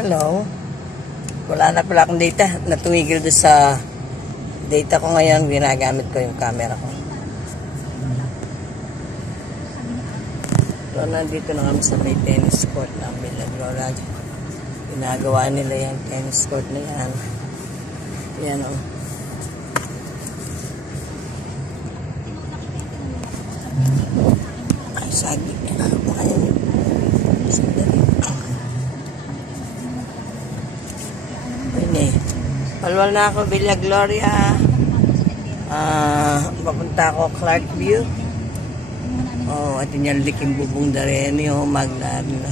Hello. Wala na pala akong data. Natumigil doon sa data ko ngayon. Ginagamit ko yung camera ko. So, nandito na kami sa may tennis court ng Milagrolag. Ginagawa nila yung tennis court na yan. Yan o. Ay, sagit na. Ayan. Sandali. Palwal na ako, Villa Gloria. Papunta ako Clarkview. At yung liking bubong dareni o maglaan na.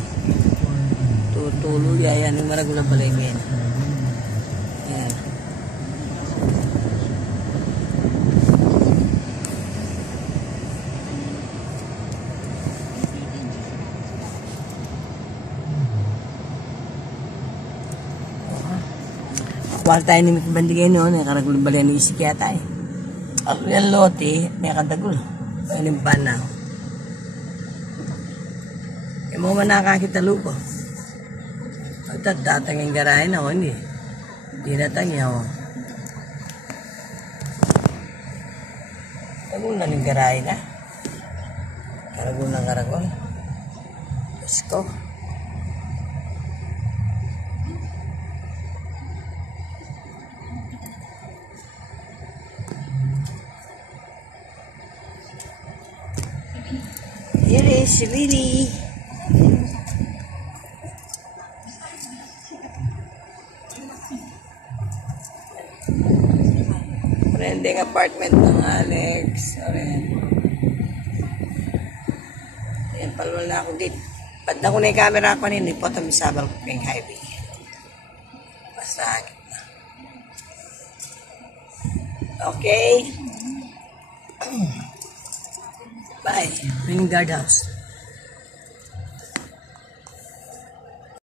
Tutuloy, ayan yung maragulang balengin. Ayan. Kuwal tayo ni Bandigay noon, nakaragulong bali ni isik yata eh. Ako yung lote, may kadagul. Ayun yung pan na. E mo man nakakita lupo. At tatanging garahin ako, hindi. Hindi natangi ako. Tagul na ng garahin na. Karagul na karagul. Let's go. Here is Willie. Trending apartment ng Alex. Ayan, palwal na ako dito. Pad na ko na yung camera ko nila, po ito misabal ko yung highway. Basta agit na. Okay. Bye. Ring guard house.